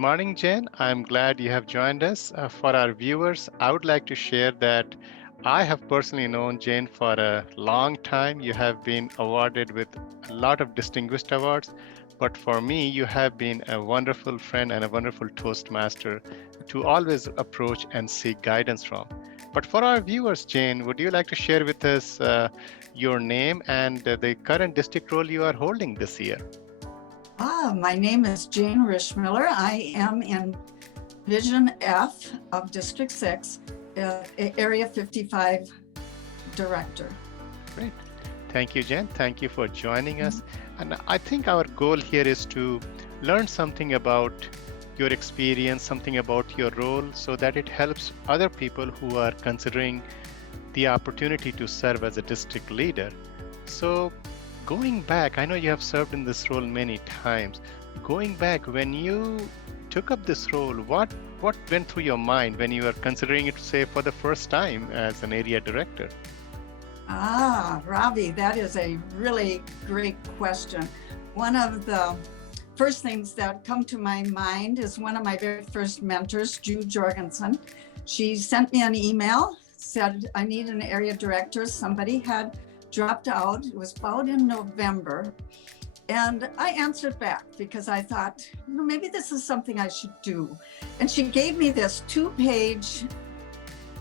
morning, Jane. I'm glad you have joined us. For our viewers, I would like to share that I have personally known Jane for a long time. You have been awarded with a lot of distinguished awards, but for me, you have been a wonderful friend and a wonderful Toastmaster to always approach and seek guidance from. But for our viewers, Jane, would you like to share with us your name and the current district role you are holding this year? My name is Jane Rischmiller. I am in Division F of District 6, Area 55 Director. Great. Thank you, Jen. Thank you for joining us. And I think our goal here is to learn something about your experience, something about your role, so that it helps other people who are considering the opportunity to serve as a district leader. So going back, I know you have served in this role many times. Going back, when you took up this role, what went through your mind when you were considering it, say, for the first time as an area director? Ravi, that is a really great question. One of the first things that come to my mind is one of my very first mentors, Jude Jorgensen. She sent me an email, said, I need an area director. Somebody had dropped out. It was about in November. And I answered back because I thought, maybe this is something I should do. And she gave me this 2-page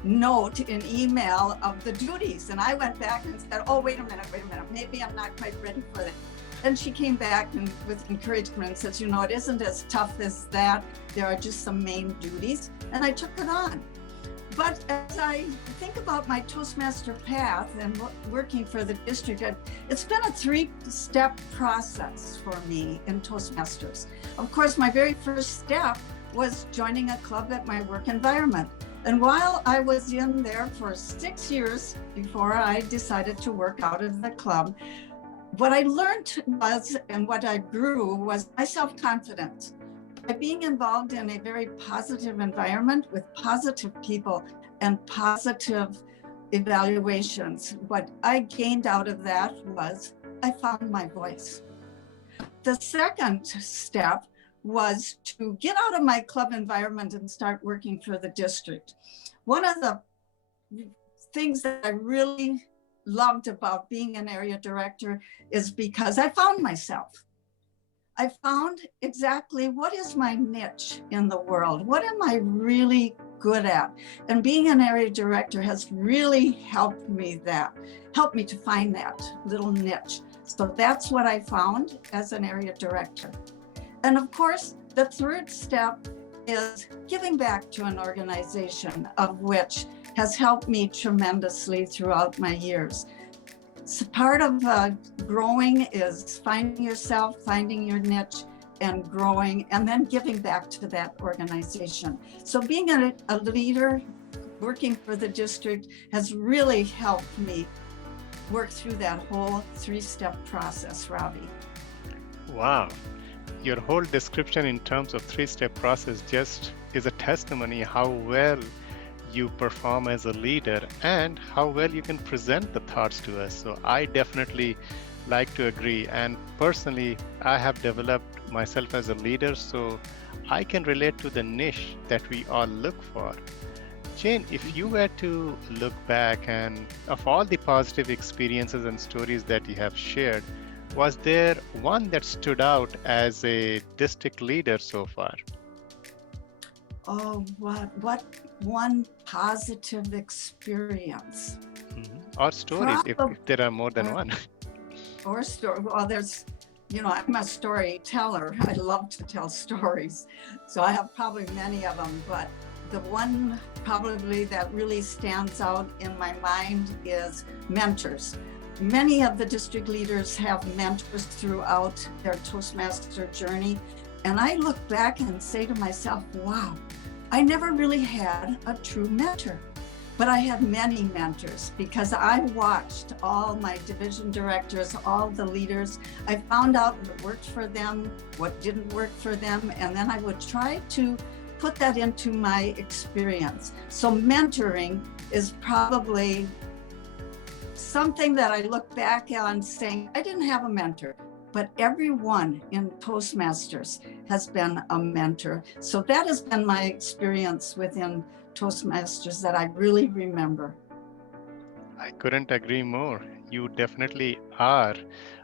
note in email of the duties. And I went back and said, oh, wait a minute, maybe I'm not quite ready for that. And she came back and with encouragement and says, it isn't as tough as that. There are just some main duties. And I took it on. But as I think about my Toastmaster path and working for the district, it's been a 3-step process for me in Toastmasters. Of course, my very first step was joining a club at my work environment. And while I was in there for 6 years before I decided to work out of the club, what I learned was, and what I grew was my self-confidence. By being involved in a very positive environment with positive people and positive evaluations, what I gained out of that was I found my voice. The second step was to get out of my club environment and start working for the district. One of the things that I really loved about being an area director is because I found myself. I found exactly what is my niche in the world? What am I really good at? And being an area director has really helped me to find that little niche. So that's what I found as an area director. And of course, the third step is giving back to an organization of which has helped me tremendously throughout my years. So part of growing is finding yourself, finding your niche, and growing, and then giving back to that organization. So being a leader, working for the district has really helped me work through that whole 3-step process, Ravi. Wow. Your whole description in terms of 3-step process just is a testimony how well you perform as a leader and how well you can present the thoughts to us. So I definitely like to agree. And personally, I have developed myself as a leader, so I can relate to the niche that we all look for. Jane, if you were to look back and of all the positive experiences and stories that you have shared, was there one that stood out as a district leader so far? Oh, what one positive experience. Or stories, if there are more than one. Or story. Well, I'm a storyteller. I love to tell stories. So I have probably many of them, but the one probably that really stands out in my mind is mentors. Many of the district leaders have mentors throughout their Toastmaster journey. And I look back and say to myself, wow, I never really had a true mentor, but I had many mentors because I watched all my division directors, all the leaders. I found out what worked for them, what didn't work for them, and then I would try to put that into my experience. So mentoring is probably something that I look back on saying, I didn't have a mentor, but everyone in Toastmasters has been a mentor. So that has been my experience within Toastmasters that I really remember. I couldn't agree more. You definitely are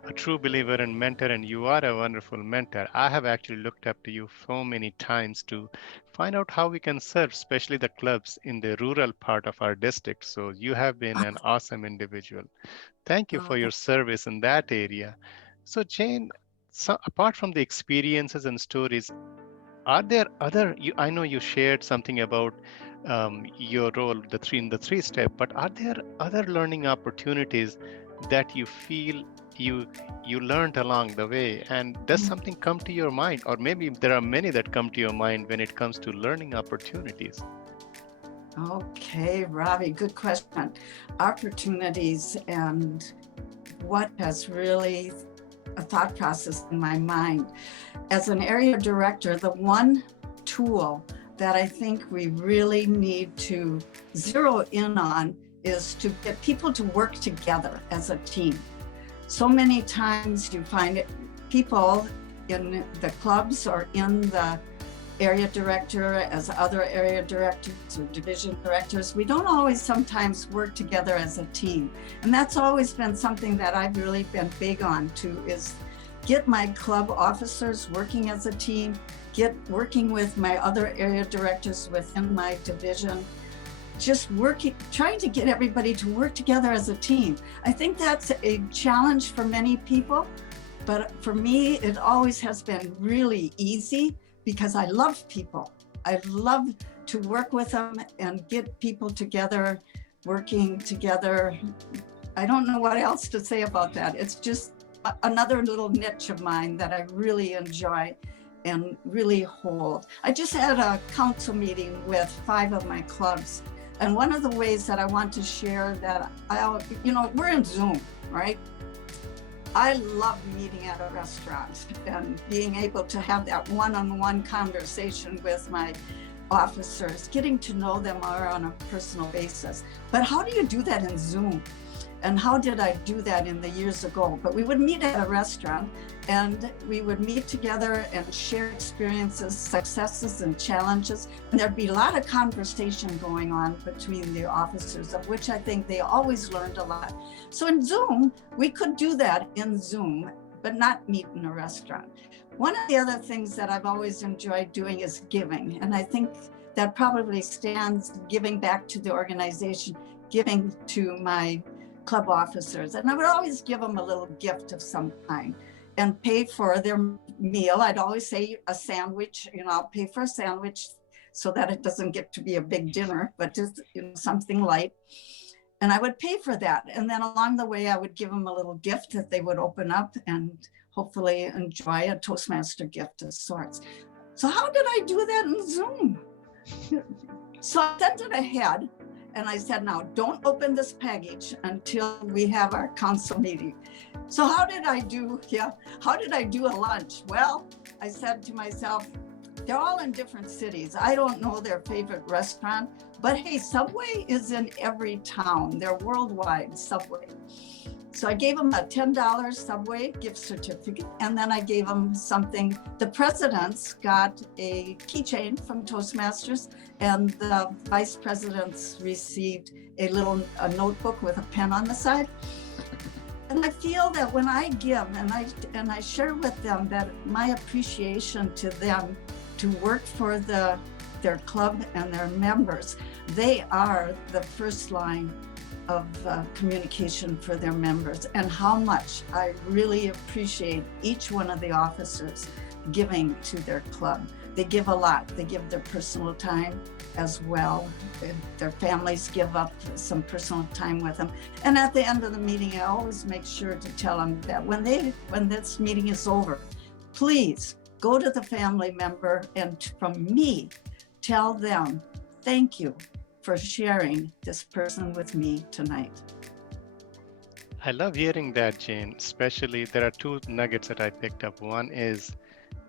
a true believer and mentor, and you are a wonderful mentor. I have actually looked up to you so many times to find out how we can serve, especially the clubs in the rural part of our district. So you have been an awesome individual. Thank you for your service in that area. So, Jane, so apart from the experiences and stories, are there other, I know you shared something about your role, the three step, but are there other learning opportunities that you feel you you learned along the way? And does something come to your mind? Or maybe there are many that come to your mind when it comes to learning opportunities. Okay, Ravi, good question. Opportunities and what has really a thought process in my mind. As an area director, the one tool that I think we really need to zero in on is to get people to work together as a team. So many times you find people in the clubs or in the area director as other area directors or division directors, we don't always sometimes work together as a team. And that's always been something that I've really been big on too, is get my club officers working as a team, get working with my other area directors within my division, just working, trying to get everybody to work together as a team. I think that's a challenge for many people, but for me, it always has been really easy because I love people. I love to work with them and get people together, working together. I don't know what else to say about that. It's just another little niche of mine that I really enjoy and really hold. I just had a council meeting with 5 of my clubs. And one of the ways that I want to share that, we're in Zoom, right? I love meeting at a restaurant and being able to have that one-on-one conversation with my officers, getting to know them on a personal basis. But how do you do that in Zoom? And how did I do that in the years ago? But we would meet at a restaurant and we would meet together and share experiences, successes and challenges. And there'd be a lot of conversation going on between the officers, of which I think they always learned a lot. So in Zoom, we could do that in Zoom, but not meet in a restaurant. One of the other things that I've always enjoyed doing is giving. And I think that probably stands giving back to the organization, giving to my club officers. And I would always give them a little gift of some kind and pay for their meal. I'd always say a sandwich, I'll pay for a sandwich so that it doesn't get to be a big dinner, but just something light. And I would pay for that. And then along the way, I would give them a little gift that they would open up and hopefully enjoy, a Toastmaster gift of sorts. So how did I do that in Zoom? So I sent it ahead. And I said, now don't open this package until we have our council meeting. So how did I do a lunch? Well, I said to myself, they're all in different cities. I don't know their favorite restaurant, but hey, Subway is in every town. They're worldwide, Subway. So I gave them a $10 Subway gift certificate, and then I gave them something. The presidents got a keychain from Toastmasters, and the vice presidents received a notebook with a pen on the side. And I feel that when I give and I share with them that my appreciation to them to work for their club and their members, they are the first line of communication for their members, and how much I really appreciate each one of the officers giving to their club. They give a lot. They give their personal time as well. Their families give up some personal time with them. And at the end of the meeting, I always make sure to tell them that when this meeting is over, please go to the family member and from me, tell them, thank you for sharing this person with me tonight. I love hearing that, Jane. Especially, there are 2 nuggets that I picked up. One is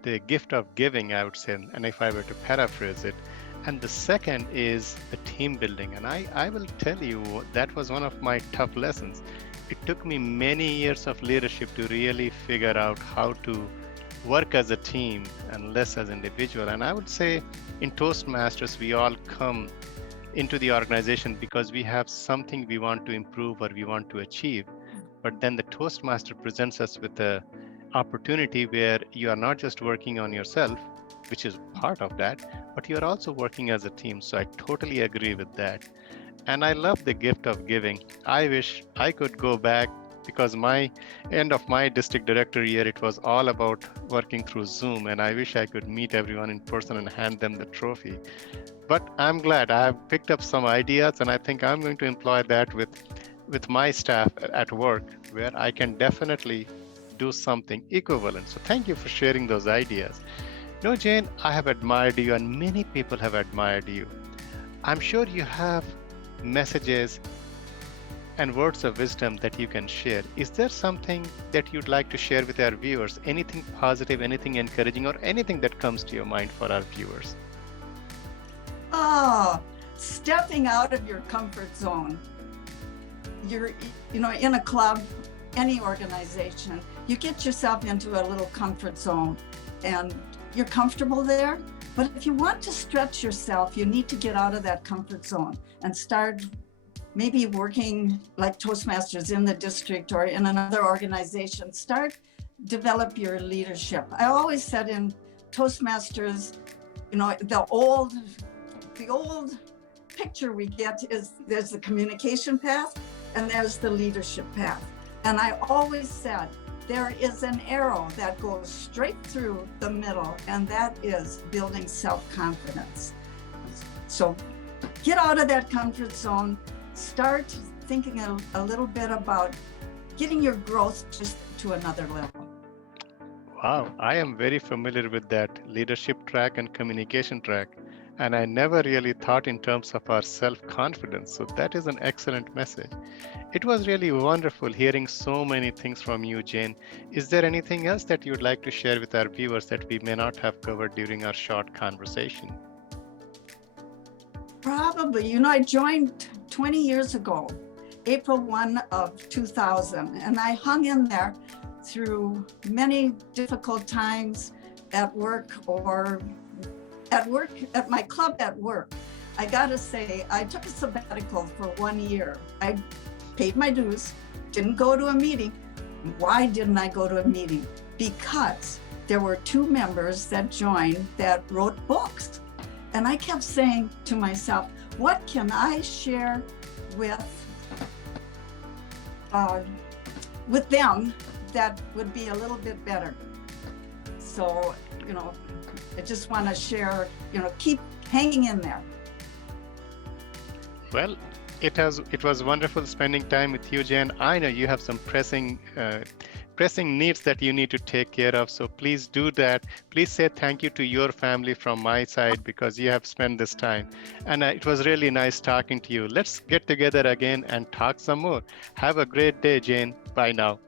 the gift of giving, I would say, and if I were to paraphrase it. And the second is the team building. And I will tell you, that was one of my tough lessons. it took me many years of leadership to really figure out how to work as a team and less as individual. And I would say in Toastmasters, we all come into the organization because we have something we want to improve or we want to achieve. But then the Toastmaster presents us with a opportunity where you are not just working on yourself, which is part of that, but you are also working as a team. So I totally agree with that. And I love the gift of giving. I wish I could go back because my end of my district director year, it was all about working through Zoom. And I wish I could meet everyone in person and hand them the trophy. But I'm glad I have picked up some ideas, and I think I'm going to employ that with my staff at work, where I can definitely do something equivalent. So thank you for sharing those ideas. You know, Jane, I have admired you, and many people have admired you. I'm sure you have messages and words of wisdom that you can share. Is there something that you'd like to share with our viewers? Anything positive, anything encouraging, or anything that comes to your mind for our viewers? Oh, stepping out of your comfort zone. You're, in a club, any organization, you get yourself into a little comfort zone and you're comfortable there. But if you want to stretch yourself, you need to get out of that comfort zone and start maybe working like Toastmasters in the district or in another organization. Develop your leadership. I always said in Toastmasters, the old picture we get is there's the communication path and there's the leadership path. And I always said, there is an arrow that goes straight through the middle, and that is building self-confidence. So get out of that comfort zone, start thinking a little bit about getting your growth just to another level. Wow, I am very familiar with that leadership track and communication track, and I never really thought in terms of our self-confidence. So that is an excellent message. It was really wonderful hearing so many things from you, Jane. Is there anything else that you'd like to share with our viewers that we may not have covered during our short conversation? Probably. I joined 20 years ago, April 1 of 2000, and I hung in there through many difficult times at work at my club at work. I gotta say, I took a sabbatical for 1 year. I paid my dues, didn't go to a meeting. Why didn't I go to a meeting? Because there were 2 members that joined that wrote books. And I kept saying to myself, what can I share with them that would be a little bit better? So, I just want to share, keep hanging in there. Well, it was wonderful spending time with you, Jane. I know you have some pressing needs that you need to take care of. So please do that. Please say thank you to your family from my side because you have spent this time. And it was really nice talking to you. Let's get together again and talk some more. Have a great day, Jane. Bye now.